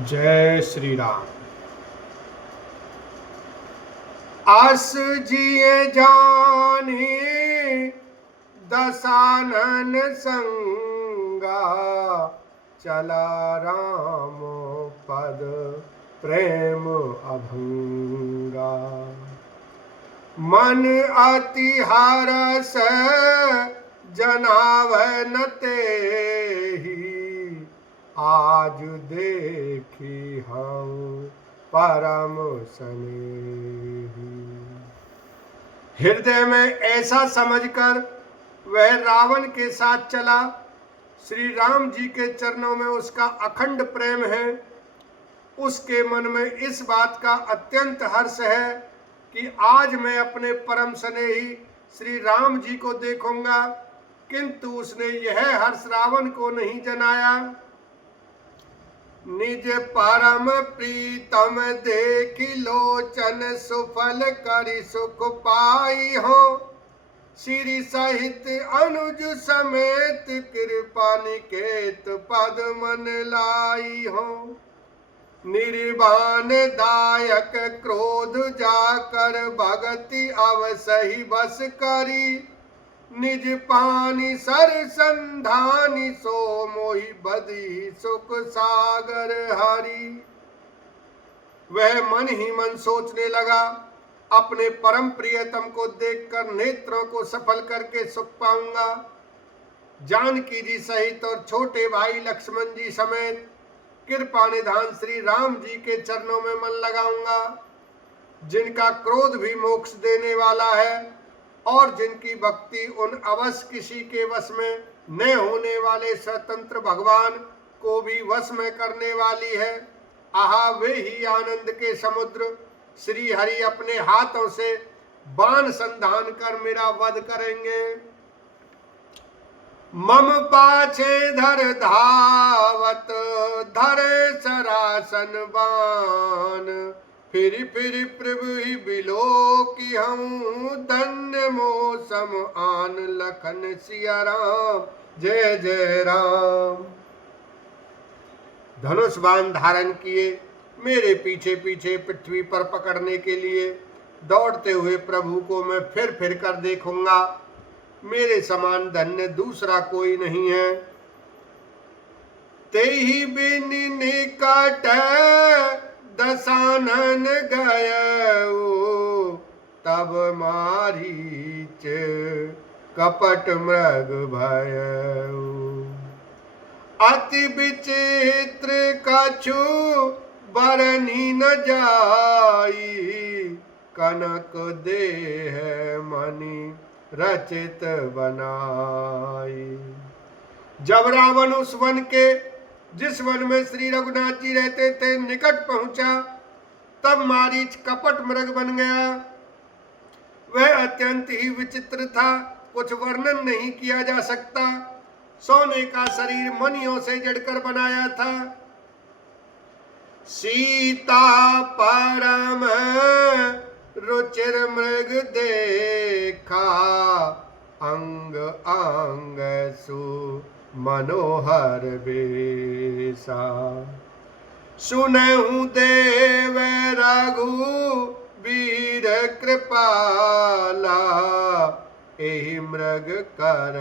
जय श्री राम। आस जिए जानी दसानन संगा, चला राम पद प्रेम अभंगा। मन अति हरस जनावन तेहि, आज देखी हम परम स्नेही। हृदय में ऐसा समझकर वह रावण के साथ चला। श्री राम जी के चरणों में उसका अखंड प्रेम है। उसके मन में इस बात का अत्यंत हर्ष है कि आज मैं अपने परम स्नेही श्री राम जी को देखूंगा, किंतु उसने यह हर्ष रावण को नहीं जनाया। निज परम प्रीतम देखि लोचन, सुफल करि सुख पाई हो। श्री सहित अनुज समेत, कृपा निकेत पद मन लाई हो। निर्वाण दायक क्रोध जाकर, भगति अवसहि बस करी। निज पानी सर संधानी, सो मोहि बदी सुख सागर हरि। वह मन ही मन सोचने लगा, अपने परम प्रियतम को देखकर नेत्रों को सफल करके सुख पाऊंगा। जानकी जी सहित और छोटे भाई लक्ष्मण जी समेत कृपा निधान श्री राम जी के चरणों में मन लगाऊंगा, जिनका क्रोध भी मोक्ष देने वाला है और जिनकी भक्ति उन अवश्य किसी के वश में न होने वाले स्वतंत्र भगवान को भी वश में करने वाली है। आहा, वे ही आनंद के समुद्र श्री हरि अपने हाथों से बाण संधान कर मेरा वध करेंगे। मम पाछे धर धावत, धरे सरासन बाण। फिर प्रभु ही बिलो की हूँ, धन्य मौसम आन लखन सिया राम। जय जय राम। धनुष बाण धारण किए मेरे पीछे पीछे पृथ्वी पर पकड़ने के लिए दौड़ते हुए प्रभु को मैं फिर कर देखूंगा। मेरे समान धन्य दूसरा कोई नहीं है। तेहि बिन निकट दसानन गयो, तब मारीच कपट मृग भयो। अति विचित्र कछु बरनी न जाई, कनक देह मणि रचित बनाई। जब रावण उस वन के, जिस वन में श्री रघुनाथ जी रहते थे, निकट पहुंचा, तब मारीच कपट मृग बन गया। वह अत्यंत ही विचित्र था, कुछ वर्णन नहीं किया जा सकता। सोने का शरीर मणियों से जड़कर बनाया था। सीता परम रुचिर मृग देखा, अंग अंग सु मनोहर बेसा। सुनहु देव रघु वीर कृपाला, एहि मृग कर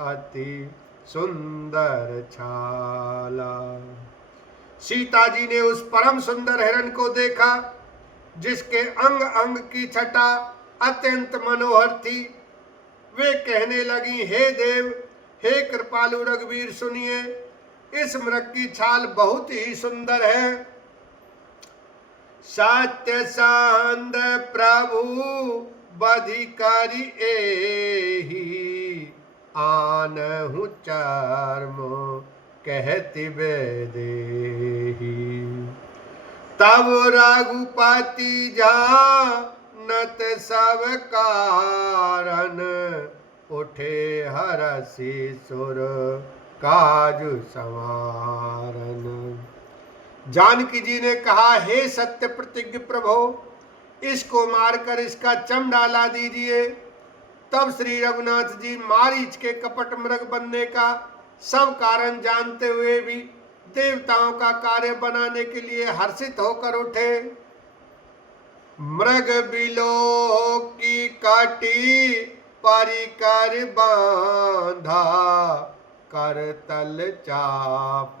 अति सुंदर छाला। सीता जी ने उस परम सुंदर हिरण को देखा, जिसके अंग अंग की छटा अत्यंत मनोहर थी। वे कहने लगी, हे देव, हे कृपालु रघुवीर, सुनिए, इस मृग की छाल बहुत ही सुंदर है। सत्य सांद प्रभु बधि करि एहि, आनहु चर्म कहति बेदेहि। तब रघुपति जानत सब कारण, उठे हरषि सुर काजु संवारन। जानकी जी ने कहा, हे सत्य प्रतिज्ञ प्रभो, इसको मारकर इसका चम डाला दीजिए। तब श्री रघुनाथ जी मारीच के कपट मृग बनने का सब कारण जानते हुए भी देवताओं का कार्य बनाने के लिए हर्षित होकर उठे। मृग बिलो की काटी परिकर बांधा, कर तल चाप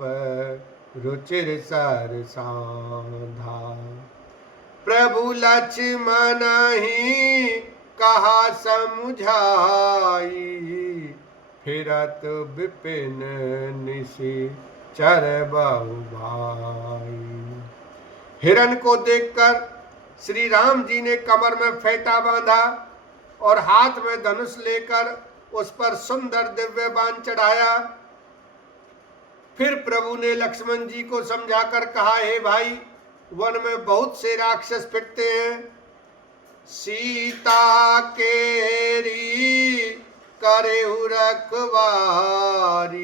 रुचिर सर साधा। प्रभु लक्ष्मण ही कहा समझाई, फिरत विपिन निशि चर बहु भाई। हिरण को देखकर श्री राम जी ने कमर में फेंटा बांधा और हाथ में धनुष लेकर उस पर सुंदर दिव्य बाण चढ़ाया। फिर प्रभु ने लक्ष्मण जी को समझाकर कहा, हे भाई, वन में बहुत से राक्षस फिरते हैं, सीता केरी करेहु रखवारी,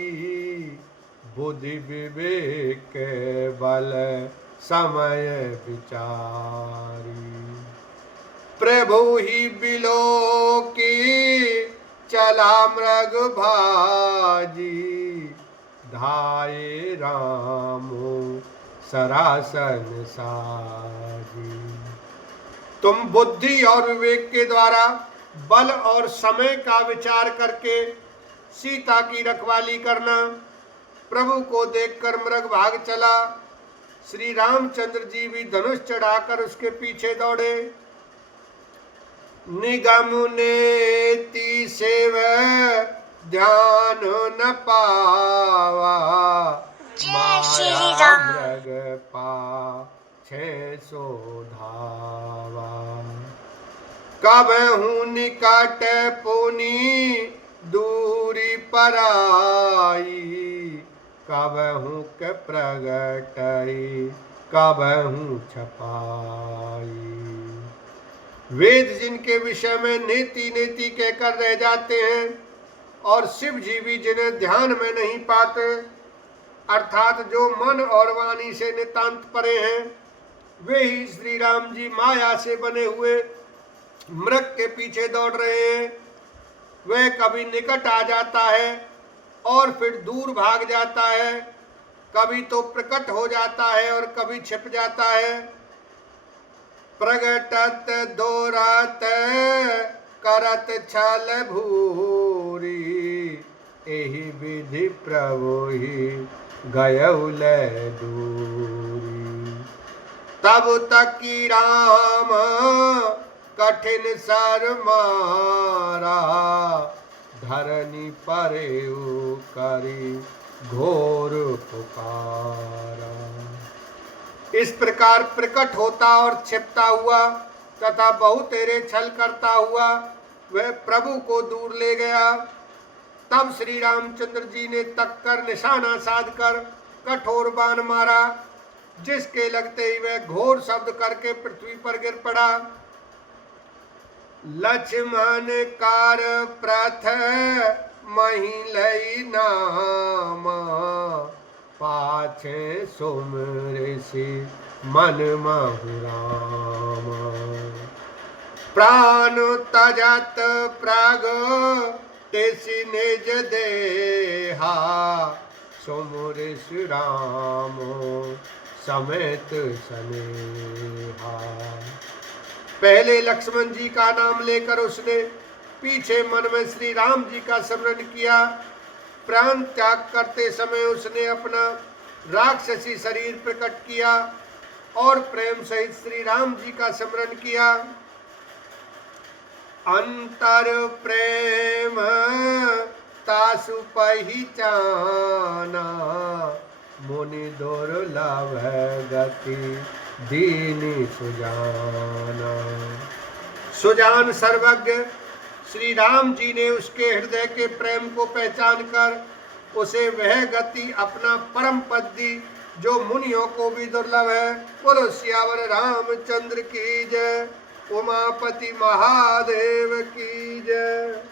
बुद्धि विवेक बल समय विचारी। प्रभु ही बिलो की चला मृग भाजी, धाये रामो सरासन साजी। तुम बुद्धि और विवेक के द्वारा बल और समय का विचार करके सीता की रखवाली करना। प्रभु को देखकर मृग भाग चला। श्री रामचंद्र जी भी धनुष चढ़ाकर उसके पीछे दौड़े। निगम नेति सेव ध्यान न पावा, माया मृग पाछे सो धावा। कबहु निकट पुनि दूरी पराई, कबहु के प्रगटई कबहु छपाई। वेद जिनके विषय में नेति नेति कहकर रह जाते हैं और शिव जी भी जिन्हें ध्यान में नहीं पाते, अर्थात जो मन और वाणी से नितांत परे हैं, वे ही श्री राम जी माया से बने हुए मृग के पीछे दौड़ रहे हैं। वह कभी निकट आ जाता है और फिर दूर भाग जाता है, कभी तो प्रकट हो जाता है और कभी छिप जाता है। प्रगटत दोरत करत छल भूरी, एहि विधि प्रभु ही गयउल दूरी। तब तक की राम कठिन सर मारा, धरनी परेउ करी घोर पुकारा। इस प्रकार प्रकट होता और छिपता हुआ तथा बहुतेरे छल करता हुआ वह प्रभु को दूर ले गया। तब श्री रामचंद्र जी ने तक कर निशाना साधकर कठोर बाण मारा, जिसके लगते ही वह घोर शब्द करके पृथ्वी पर गिर पड़ा। लक्ष्मण कार प्रथ महिलई नामा, पाछे सुमृषि मन महुरामा। प्राण तजत प्राग तेसि निज देहा, सुमृषि राम समेत सनेहा। पहले लक्ष्मण जी का नाम लेकर उसने पीछे मन में श्री राम जी का स्मरण किया। प्राण त्याग करते समय उसने अपना राक्षसी शरीर प्रकट किया और प्रेम सहित श्री राम जी का स्मरण किया। अंतर प्रेम तासु पहिचाना, मुनि दुर्लभ गति दीनी सुजाना। सुजान सर्वज्ञ श्री राम जी ने उसके हृदय के प्रेम को पहचान कर उसे वह गति अपना परम पद दी जो मुनियों को भी दुर्लभ है। बोलो सियावर रामचंद्र की जय, उमापति महादेव की जय।